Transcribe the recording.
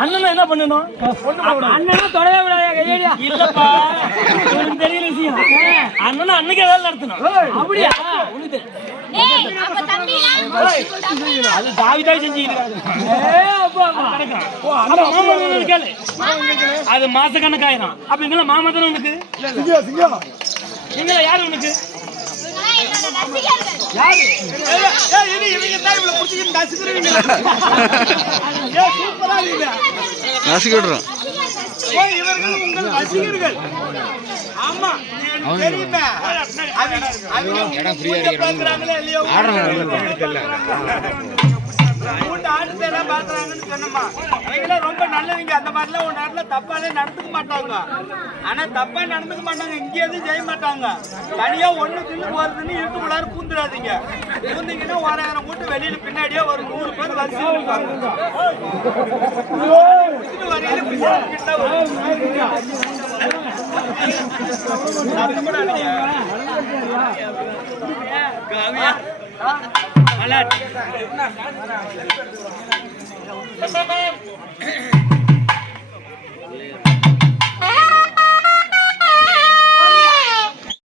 அண்ணன் என்ன பண்ணணும்? அண்ணனை தொடவே விடாதே, கையேடியா. இல்லப்பா, உனக்கு தெரியல விஷயம். அண்ணனை அன்னைக்கே வேலை நடத்தணும். அப்படியா? அது தாவிதா செஞ்சுக்கிட்டு அது மாச கணக்காயிரம் அப்ப இங்க மாமா தானே உனக்கு? இங்க யாரு உனக்கு? என்னோட ரசிகர்கள் ஏய், இது இவங்க தான் இவ்வளவு புடிச்சுக்கிட்டு நசுக்குறீங்களா? ஏய், சூப்பரா இருக்குது. நசுக்கி விடுறோம் ஓ, இவர்கள் உங்கள் ரசிகர்கள். ஆமா, அவங்க மூஞ்ச பார்க்கறாங்களோ இல்லையோ, மூட்டை ஆடுறதை எல்லாம் பார்க்கறாங்கன்னு சொன்னோமா. அவங்கெல்லாம் ரொம்ப நல்லவங்க. அந்த மாதிரிலாம் நாட்டுல தப்பாலே நடந்துக்க மாட்டாங்க. ஆனா தப்பா நடந்துக்க மாட்டாங்க. இங்க எதுவும் செய்ய மாட்டாங்க. தனியா ஒண்ணு தின்னு போறதுன்னு இருட்டுக்குள்ளார பூந்துடாதீங்க. பூந்தீங்கன்னா ஓராயிரம் கூட்டு வெளியில பின்னாடியே ஒரு நூறு பேர் வரிசையில் இருப்பாங்க. வரையில பின்னாடி மலர்